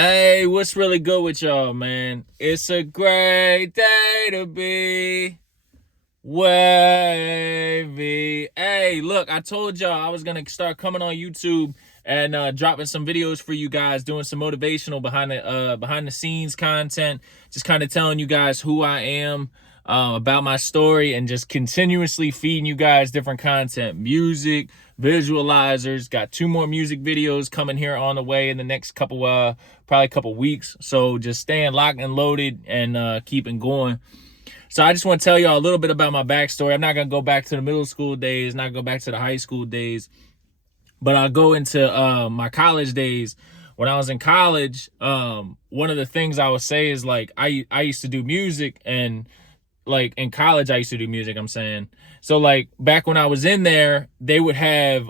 Hey, what's really good with y'all, man? It's a great day to be wavy. Hey, look, I told y'all I was gonna start coming on YouTube and dropping some videos for you guys, doing some motivational behind the scenes content, just kind of telling you guys who I am, about my story, and just continuously feeding you guys different content, music, visualizers. Got two more music videos coming here on the way in the next couple probably a couple weeks. So just staying locked and loaded and keeping going. So I just want to tell y'all a little bit about my backstory. I'm not going to go back to the middle school days, not go back to the high school days, but I'll go into my college days. When I was in college, one of the things I would say is like I used to do music, and like in college I used to do music, I'm saying. So like back when I was in there, they would have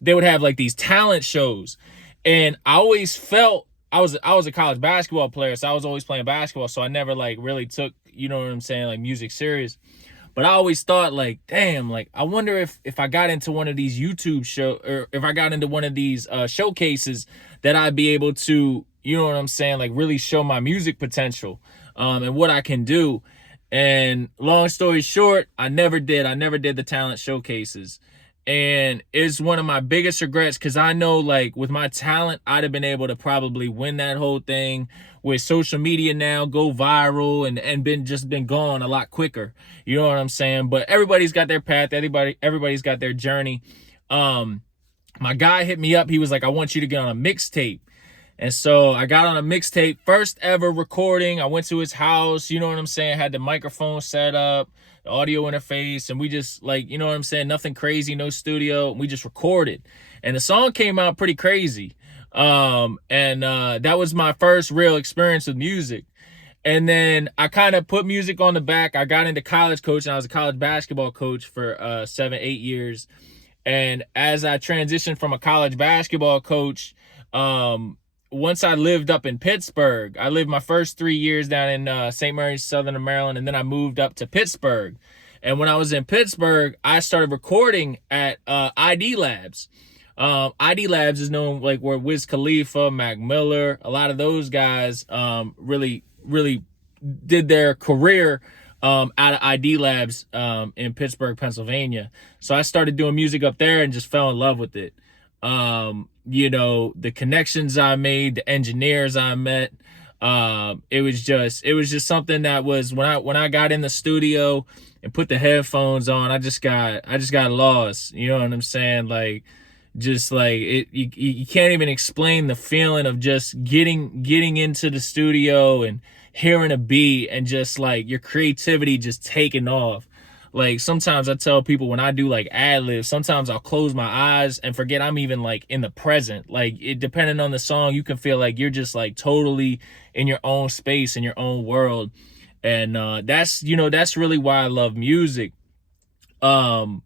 like these talent shows. And I always felt I was a college basketball player, so I was always playing basketball, so I never like really took, you know what I'm saying, like music serious. But I always thought like, damn, like I wonder if I got into one of these YouTube show, or if I got into one of these showcases, that I'd be able to, you know what I'm saying, like really show my music potential, and what I can do. And long story short, I never did. I never did the talent showcases. And it's one of my biggest regrets, because I know like with my talent, I'd have been able to probably win that whole thing. With social media now, go viral and been gone a lot quicker. You know what I'm saying? But everybody's got their path. Everybody's got their journey. Um, my guy hit me up. He was like, I want you to get on a mixtape. And so I got on a mixtape, first ever recording. I went to his house, you know what I'm saying, had the microphone set up, the audio interface, and we just like, you know what I'm saying, nothing crazy, no studio. We just recorded. And the song came out pretty crazy. And that was my first real experience with music. And then I kind of put music on the back. I got into college coaching. I was a college basketball coach for 7, 8 years. And as I transitioned from a college basketball coach, once I lived up in Pittsburgh, I lived my first 3 years down in St. Mary's, Southern Maryland, and then I moved up to Pittsburgh. And when I was in Pittsburgh, I started recording at ID Labs. ID Labs is known like where Wiz Khalifa, Mac Miller, a lot of those guys really did their career out of ID Labs in Pittsburgh, Pennsylvania. So I started doing music up there and just fell in love with it. You know, the connections I made, the engineers I met, it was just something that was, when I got in the studio and put the headphones on, I just got lost. You know what I'm saying? Like, just like it, you can't even explain the feeling of just getting into the studio and hearing a beat, and just like your creativity just taking off. Like sometimes I tell people, when I do like ad libs, sometimes I'll close my eyes and forget I'm even like in the present. Like it, depending on the song, you can feel like you're just like totally in your own space, in your own world. And that's really why I love music. um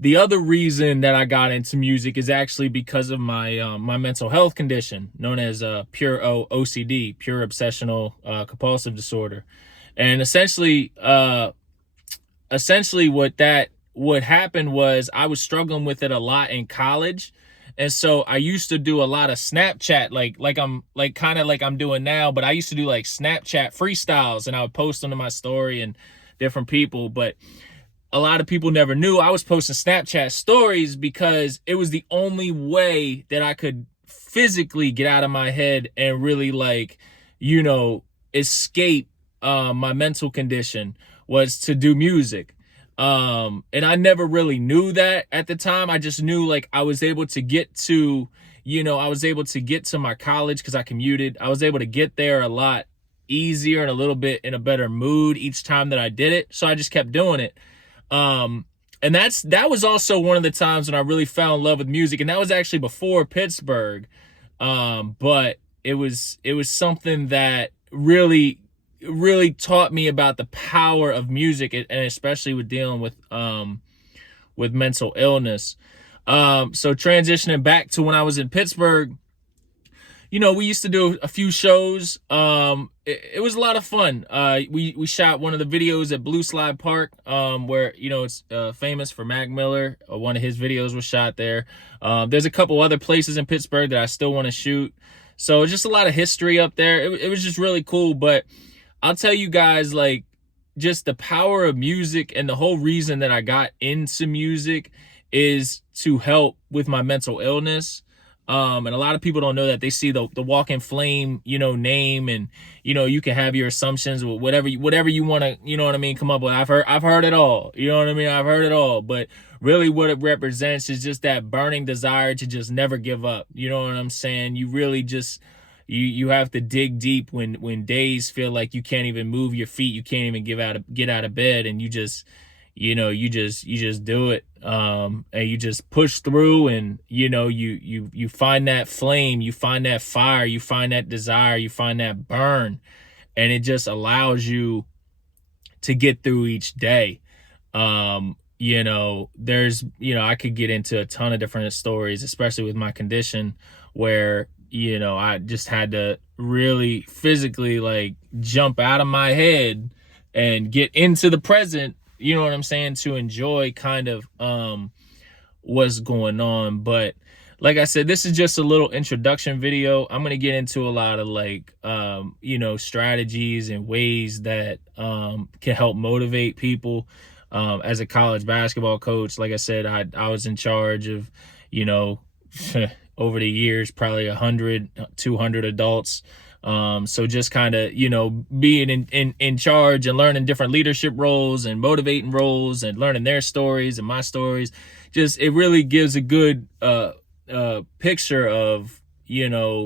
the other reason that I got into music is actually because of my mental health condition, known as pure OCD, pure obsessional compulsive disorder. And essentially what happened was I was struggling with it a lot in college. And so I used to do a lot of Snapchat, like I'm like kind of like I'm doing now, but I used to do like Snapchat freestyles, and I would post them to my story and different people. But a lot of people never knew I was posting Snapchat stories, because it was the only way that I could physically get out of my head and really like, escape my mental condition, was to do music. And I never really knew that at the time. I just knew like I was able to get to, my college, because I commuted. I was able to get there a lot easier and a little bit in a better mood each time that I did it. So I just kept doing it. And that was also one of the times when I really fell in love with music, and that was actually before Pittsburgh. But it was something that really taught me about the power of music, and especially with dealing with mental illness. So transitioning back to when I was in Pittsburgh, we used to do a few shows. It was a lot of fun. We shot one of the videos at Blue Slide Park, where it's famous for Mac Miller. One of his videos was shot there. There's a couple other places in Pittsburgh that I still want to shoot. So just a lot of history up there. It was just really cool. But I'll tell you guys, like, just the power of music, and the whole reason that I got into music is to help with my mental illness. And a lot of people don't know that. They see the Walk in Flame, name, and you can have your assumptions with whatever you want to, what I mean, come up with. I've heard it all. You know what I mean? I've heard it all. But really what it represents is just that burning desire to just never give up. You know what I'm saying? You really just you have to dig deep when days feel like you can't even move your feet, you can't even get out of bed, and you just you just do it, and you just push through, and you find that flame, you find that fire, you find that desire, you find that burn, and it just allows you to get through each day. There's, I could get into a ton of different stories, especially with my condition, where I just had to really physically, like, jump out of my head and get into the present, you know what I'm saying, to enjoy kind of what's going on. But like I said, this is just a little introduction video. I'm going to get into a lot of, like, strategies and ways that can help motivate people. As a college basketball coach, like I said, I was in charge of, over the years, probably 100, 200 adults. So just kind of, being in charge and learning different leadership roles and motivating roles and learning their stories and my stories. Just, it really gives a good picture of,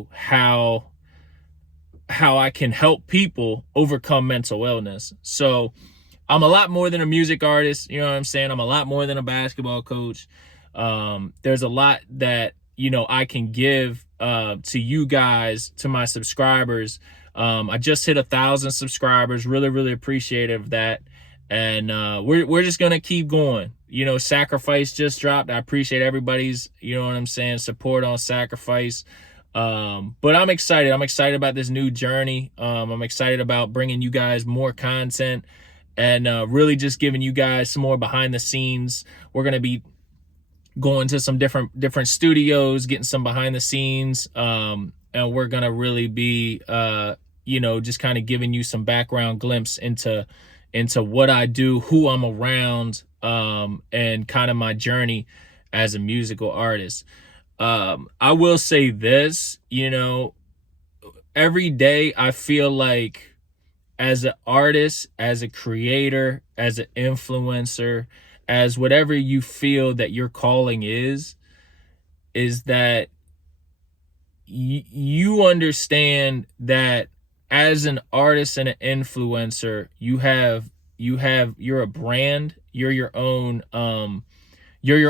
how I can help people overcome mental illness. So I'm a lot more than a music artist. You know what I'm saying? I'm a lot more than a basketball coach. There's a lot that, I can give to you guys, to my subscribers. I just hit 1,000 subscribers. Really, really appreciative of that. And we're just gonna keep going. Sacrifice just dropped. I appreciate everybody's, support on Sacrifice. But I'm excited. I'm excited about this new journey. I'm excited about bringing you guys more content, and really just giving you guys some more behind the scenes. We're gonna be going to some different studios, getting some behind the scenes, and we're gonna really be just kind of giving you some background glimpse into what I do, who I'm around, and kind of my journey as a musical artist. I will say this, every day I feel like, as an artist, as a creator, as an influencer, as whatever you feel that your calling is that you understand that as an artist and an influencer, you're a brand, you're your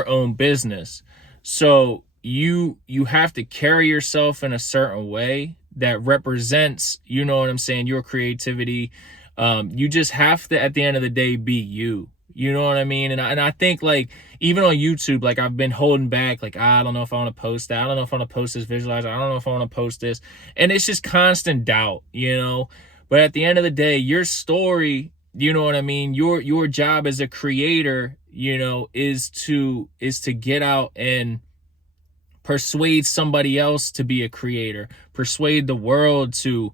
own business. So you have to carry yourself in a certain way that represents, your creativity. You just have to, at the end of the day, be you. You know what I mean? And I think, like, even on YouTube, like, I've been holding back, like, I don't know if I want to post that. I don't know if I want to post this visualizer. I don't know if I want to post this. And it's just constant doubt, But at the end of the day, your story, you know what I mean? Your job as a creator, is to get out and persuade somebody else to be a creator, persuade the world to,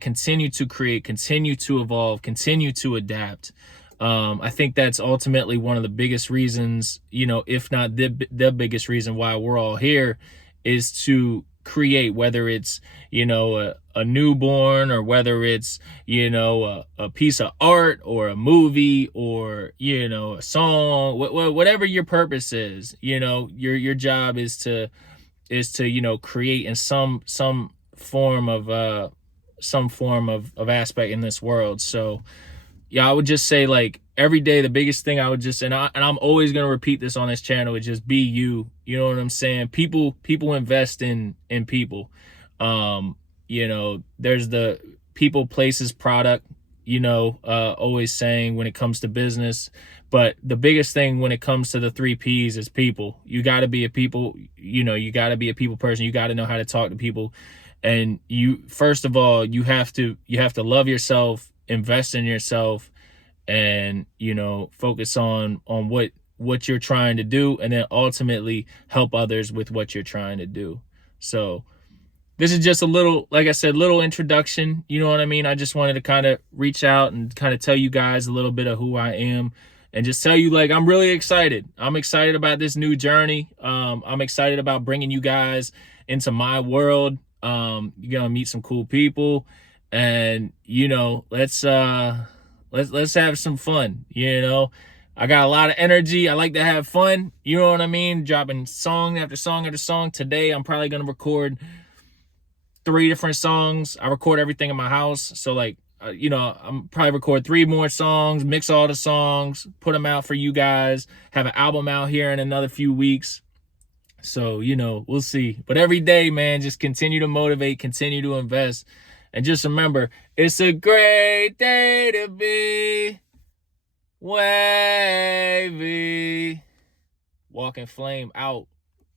continue to create, continue to evolve, continue to adapt. I think that's ultimately one of the biggest reasons, if not the biggest reason why we're all here, is to create, whether it's, a newborn, or whether it's, a piece of art, or a movie, or, a song, whatever your purpose is, your job is to create in some form of aspect in this world. So yeah, I would just say, like, every day, the biggest thing I would just, and I'm always going to repeat this on this channel, is just be you. You know what I'm saying? People invest in people. There's the people, places, product, always saying when it comes to business. But the biggest thing when it comes to the 3 Ps is people. You got to be a people, you got to be a people person. You got to know how to talk to people. And first of all, you have to love yourself, invest in yourself, and focus on what you're trying to do, and then ultimately help others with what you're trying to do. So this is just a little, like I said, little introduction. You know what I mean? I just wanted to kind of reach out and kind of tell you guys a little bit of who I am, and just tell you, like, I'm really excited. I'm excited about this new journey. I'm excited about bringing you guys into my world. You're gonna meet some cool people, and let's have some fun. I got a lot of energy. I like to have fun. You know what I mean? Dropping song after song after song. Today, I'm probably gonna record 3 different songs. I record everything in my house, so like, I'm probably record 3 more songs, mix all the songs, put them out for you guys. Have an album out here in another few weeks. So we'll see. But every day, man, just continue to motivate, continue to invest, and just remember, it's a great day to be wavy. Walking Flame out.